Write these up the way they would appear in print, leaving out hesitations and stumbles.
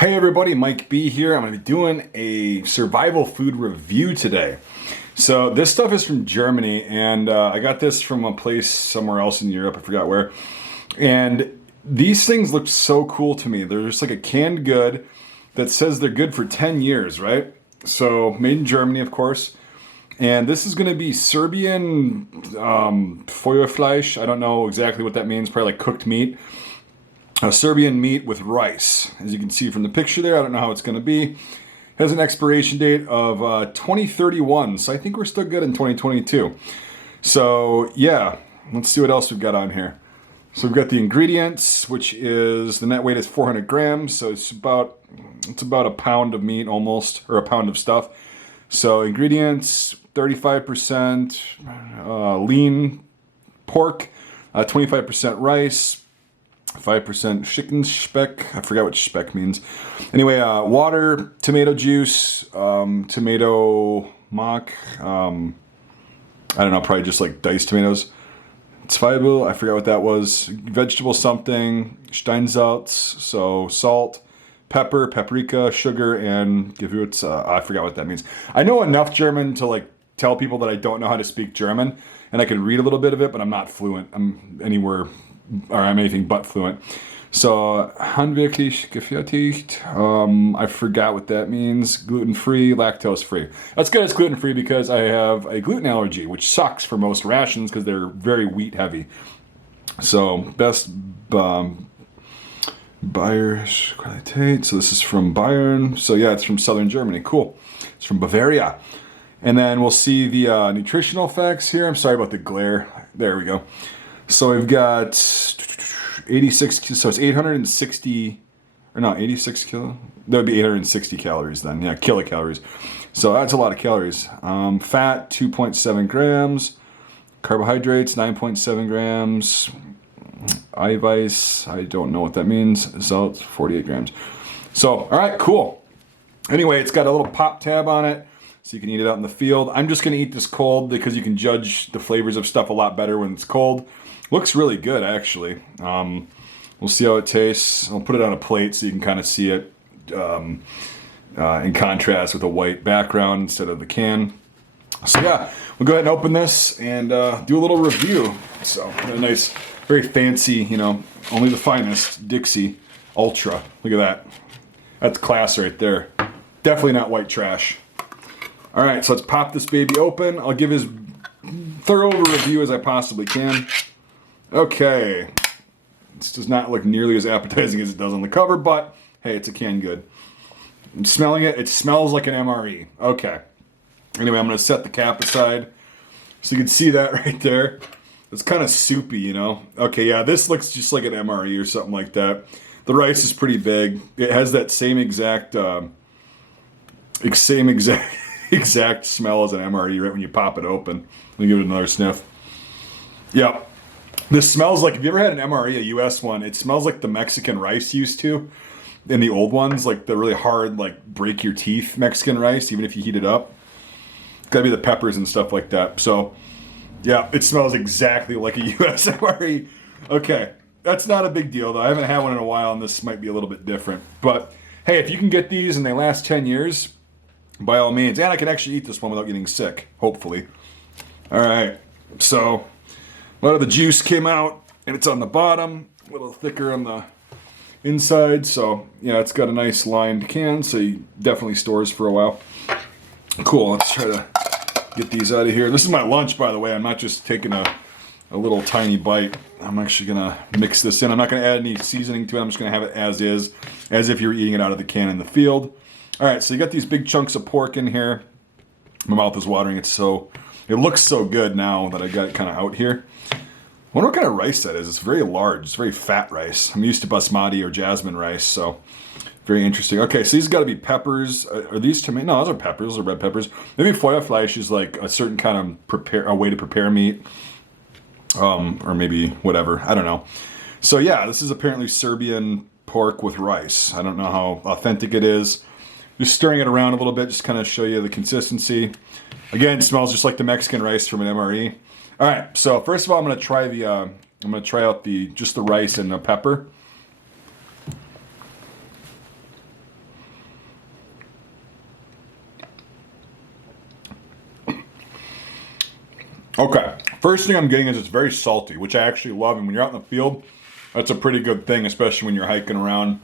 Hey everybody, Mike B here. I'm going to be doing a survival food review today. So this stuff is from Germany, and I got this from a place somewhere else in Europe, I forgot where. And these things look so cool to me. They're just like a canned good that says they're good for 10 years, right? So made in Germany, of course. And this is going to be Serbian Feuerfleisch. I don't know exactly what that means, probably like cooked meat. Serbian meat with rice. As you can see from the picture there, I don't know how it's going to be. Has an expiration date of 2031, so I think we're still good in 2022. So yeah, let's see what else we've got on here. So we've got the ingredients, which is, the net weight is 400 grams, so it's about a pound of meat almost, or a pound of stuff. So ingredients, 35% lean pork, 25% rice, 5% chicken speck. I forgot what speck means. Anyway, water, tomato juice, tomato mock. I don't know, probably just like diced tomatoes. Zwiebel, I forgot what that was. Vegetable something. Steinsalz, so salt, pepper, paprika, sugar, and Gewürz. I forgot what that means. I know enough German to like tell people that I don't know how to speak German, and I can read a little bit of it, but I'm not fluent. I'm anything but fluent. So, handwerklich gefertigt. I forgot what that means. Gluten-free, lactose-free. That's good as gluten-free because I have a gluten allergy, which sucks for most rations because they're very wheat-heavy. So, best Bayerische Qualität. So this is from Bayern. So yeah, it's from southern Germany. Cool. It's from Bavaria. And then we'll see the nutritional facts here. I'm sorry about the glare. There we go. So we've got 86, so it's 860, or no, 86 kilo? That would be 860 calories then, yeah, kilocalories. So that's a lot of calories. Fat, 2.7 grams. Carbohydrates, 9.7 grams. Eiweiß, I don't know what that means. Salt, 48 grams. So, all right, cool. Anyway, it's got a little pop tab on it, so you can eat it out in the field. I'm just going to eat this cold because you can judge the flavors of stuff a lot better when it's cold. Looks really good, actually. We'll see how it tastes. I'll put it on a plate so you can kind of see it in contrast with a white background instead of the can. So yeah, we'll go ahead and open this and do a little review. So a nice, very fancy, you know, only the finest Dixie Ultra. Look at that. That's class right there. Definitely not white trash. All right, so let's pop this baby open. I'll give as thorough a review as I possibly can. Okay, this does not look nearly as appetizing as it does on the cover, but hey, it's a canned good. I'm smelling it. It smells like an MRE. Okay. Anyway, I'm going to set the cap aside so you can see that right there. It's kind of soupy, you know. Okay, yeah, this looks just like an MRE or something like that. The rice is pretty big. It has that same exact exact smell as an MRE right when you pop it open. Let me give it another sniff. Yep. This smells like, have you ever had an MRE, a US one? It smells like the Mexican rice used to in the old ones, like the really hard, like break your teeth Mexican rice, even if you heat it up. It's gotta be the peppers and stuff like that. So, yeah, it smells exactly like a US MRE. Okay, that's not a big deal though. I haven't had one in a while and this might be a little bit different. But hey, if you can get these and they last 10 years, by all means. And I can actually eat this one without getting sick, hopefully. All right, so a lot of the juice came out, and it's on the bottom, a little thicker on the inside. So, yeah, it's got a nice lined can, so you definitely stores for a while. Cool, let's try to get these out of here. This is my lunch, by the way. I'm not just taking a little tiny bite. I'm actually going to mix this in. I'm not going to add any seasoning to it. I'm just going to have it as is, as if you're eating it out of the can in the field. All right, so you got these big chunks of pork in here. My mouth is watering. It looks so good now that I got it kind of out here. I wonder what kind of rice that is. It's very large. It's very fat rice. I'm used to basmati or jasmine rice, so very interesting. Okay, so these got to be peppers. Are these tomatoes? No, those are peppers. Those are red peppers. Maybe Feuerfleisch is like a certain kind of a way to prepare meat, or maybe whatever. I don't know. So yeah, this is apparently Serbian pork with rice. I don't know how authentic it is. Just stirring it around a little bit, just kind of show you the consistency. Again, it smells just like the Mexican rice from an MRE. All right, so first of all, I'm gonna try out just the rice and the pepper. Okay, first thing I'm getting is it's very salty, which I actually love. And when you're out in the field, that's a pretty good thing, especially when you're hiking around.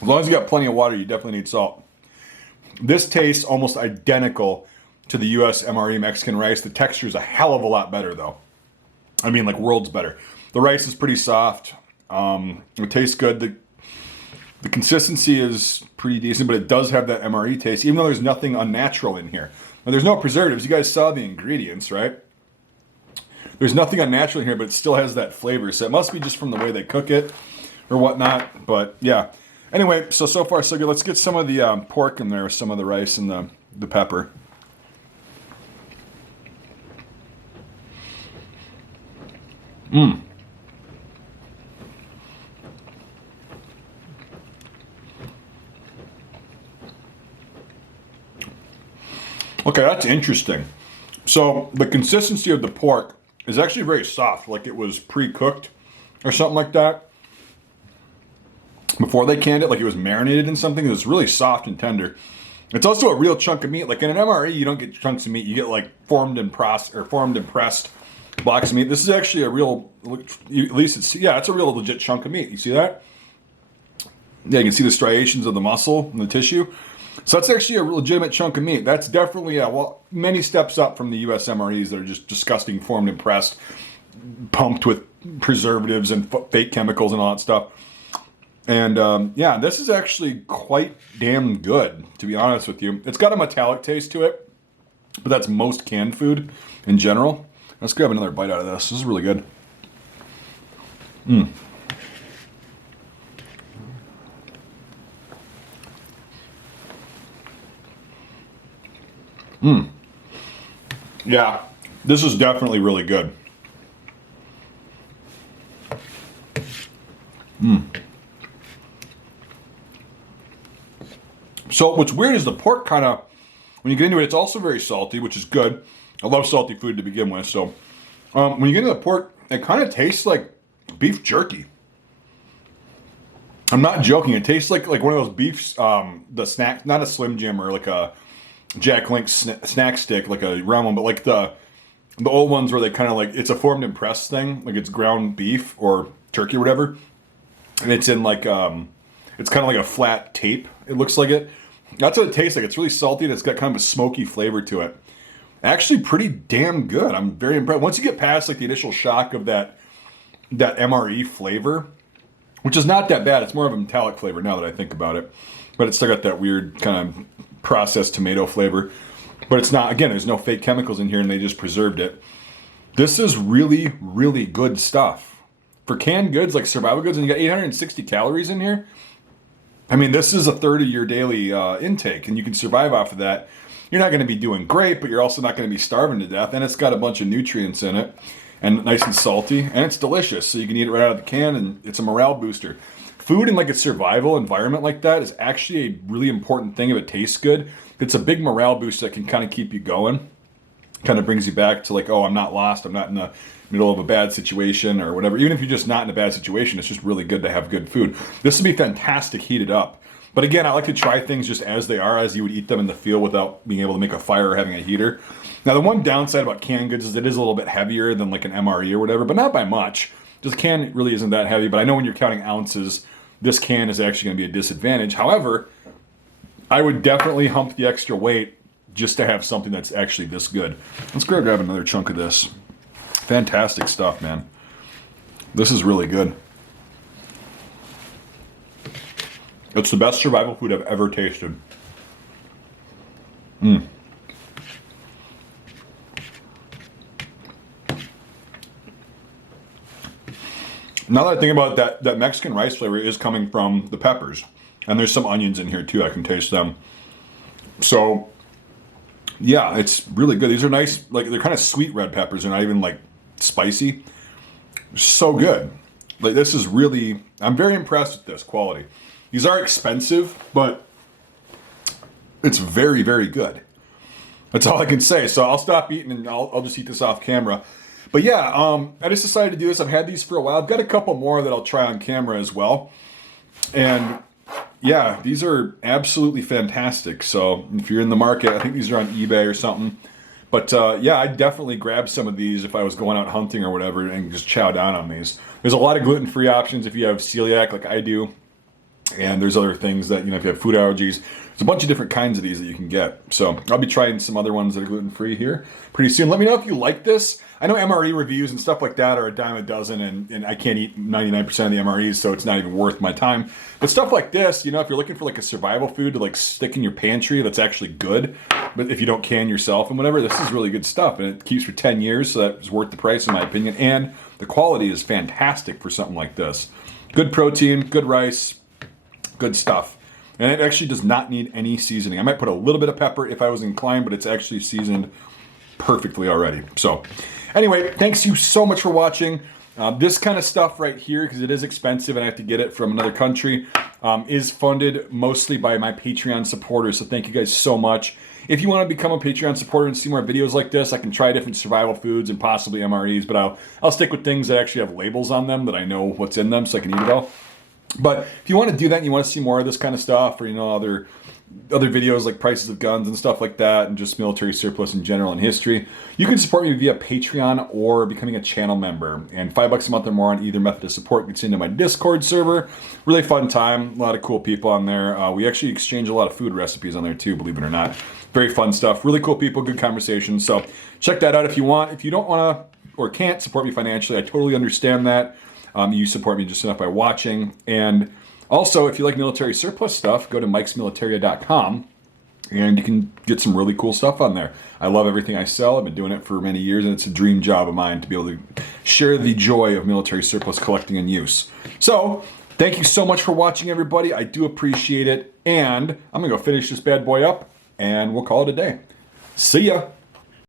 As long as you got plenty of water, you definitely need salt. This tastes almost identical to the US MRE Mexican rice. The texture is a hell of a lot better though. I mean, like worlds better. The rice is pretty soft. It tastes good. The consistency is pretty decent, but it does have that MRE taste, even though there's nothing unnatural in here. Now, there's no preservatives. You guys saw the ingredients, right? There's nothing unnatural in here, but it still has that flavor. So it must be just from the way they cook it or whatnot. But yeah. Anyway, so far so good. Let's get some of the pork in there with some of the rice and the pepper. Okay, that's interesting. So the consistency of the pork is actually very soft, like it was pre-cooked or something like that. Before they canned it, like it was marinated in something. It was really soft and tender. It's also a real chunk of meat. Like in an MRE, you don't get chunks of meat. You get like formed and pressed blocks of meat. This is actually a real, at least it's a real legit chunk of meat. You see that? Yeah, you can see the striations of the muscle and the tissue. So that's actually a legitimate chunk of meat. That's definitely, many steps up from the US MREs that are just disgusting, formed and pressed, pumped with preservatives and fake chemicals and all that stuff. And this is actually quite damn good, to be honest with you. It's got a metallic taste to it, but that's most canned food in general. Let's grab another bite out of this. This is really good. Yeah, this is definitely really good. So what's weird is the pork kind of, when you get into it, it's also very salty, which is good. I love salty food to begin with. So when you get into the pork, it kind of tastes like beef jerky. I'm not joking. It tastes like one of those beefs, the snack, not a Slim Jim or like a Jack Link snack stick, like a round one, but like the old ones where they kind of like, it's a formed and pressed thing, like it's ground beef or turkey or whatever, and it's in like it's kind of like a flat tape. It looks like it. That's what it tastes like. It's really salty and it's got kind of a smoky flavor to it. Actually, pretty damn good. I'm very impressed. Once you get past like the initial shock of that MRE flavor, which is not that bad. It's more of a metallic flavor now that I think about it, but it's still got that weird kind of processed tomato flavor. But it's not, again, there's no fake chemicals in here and they just preserved it. This is really, really good stuff. For canned goods, like survival goods, and you got 860 calories in here. I mean, this is a third of your daily intake, and you can survive off of that. You're not going to be doing great, but you're also not going to be starving to death. And it's got a bunch of nutrients in it, and nice and salty, and it's delicious. So you can eat it right out of the can, and it's a morale booster. Food in like a survival environment like that is actually a really important thing if it tastes good. It's a big morale boost that can kind of keep you going. Kind of brings you back to like, oh, I'm not lost. I'm not in the middle of a bad situation or whatever. Even if you're just not in a bad situation, it's just really good to have good food. This would be fantastic heated up. But again, I like to try things just as they are, as you would eat them in the field without being able to make a fire or having a heater. Now, the one downside about canned goods is it is a little bit heavier than like an MRE or whatever, but not by much. Just can really isn't that heavy, but I know when you're counting ounces, this can is actually going to be a disadvantage. However, I would definitely hump the extra weight just to have something that's actually this good. Let's go grab another chunk of this. Fantastic stuff, man. This is really good. It's the best survival food I've ever tasted. Now that I think about it, that Mexican rice flavor is coming from the peppers. And there's some onions in here too, I can taste them. So, yeah, it's really good. These are nice, like they're kind of sweet red peppers. They're not even like spicy. So good. Like this is really, I'm very impressed with this quality. These are expensive, but it's very, very good. That's all I can say. So I'll stop eating and I'll just eat this off camera. But yeah, I just decided to do this. I've had these for a while. I've got a couple more that I'll try on camera as well. And yeah, these are absolutely fantastic. So if you're in the market, I think these are on eBay or something. But yeah, I'd definitely grab some of these if I was going out hunting or whatever and just chow down on these. There's a lot of gluten-free options if you have celiac like I do. And there's other things that, if you have food allergies, there's a bunch of different kinds of these that you can get. So I'll be trying some other ones that are gluten-free here pretty soon. Let me know if you like this. I know MRE reviews and stuff like that are a dime a dozen, and I can't eat 99% of the MREs, so it's not even worth my time. But stuff like this, if you're looking for like a survival food to like stick in your pantry that's actually good, but if you don't can yourself and whatever, this is really good stuff. And it keeps for 10 years, so that's worth the price in my opinion. And the quality is fantastic for something like this. Good protein, good rice, good stuff. And it actually does not need any seasoning. I might put a little bit of pepper if I was inclined, but it's actually seasoned perfectly already. So anyway, thanks you so much for watching. This kind of stuff right here, because it is expensive and I have to get it from another country, is funded mostly by my Patreon supporters. So thank you guys so much. If you want to become a Patreon supporter and see more videos like this, I can try different survival foods and possibly MREs, but I'll stick with things that actually have labels on them that I know what's in them so I can eat it all. But if you want to do that and you want to see more of this kind of stuff, or other videos like prices of guns and stuff like that, and just military surplus in general and history, you can support me via Patreon or becoming a channel member. And $5 a month or more on either method of support gets into my Discord server. Really fun time, a lot of cool people on there. We actually exchange a lot of food recipes on there too, believe it or not. Very fun stuff, really cool people, good conversations. So check that out if you want. If you don't want to or can't support me financially, I totally understand that. You support me just enough by watching. And also, if you like military surplus stuff, go to mikesmilitaria.com and you can get some really cool stuff on there. I love everything I sell. I've been doing it for many years, and it's a dream job of mine to be able to share the joy of military surplus collecting and use. So thank you so much for watching, everybody. I do appreciate it. And I'm going to go finish this bad boy up, and we'll call it a day. See ya.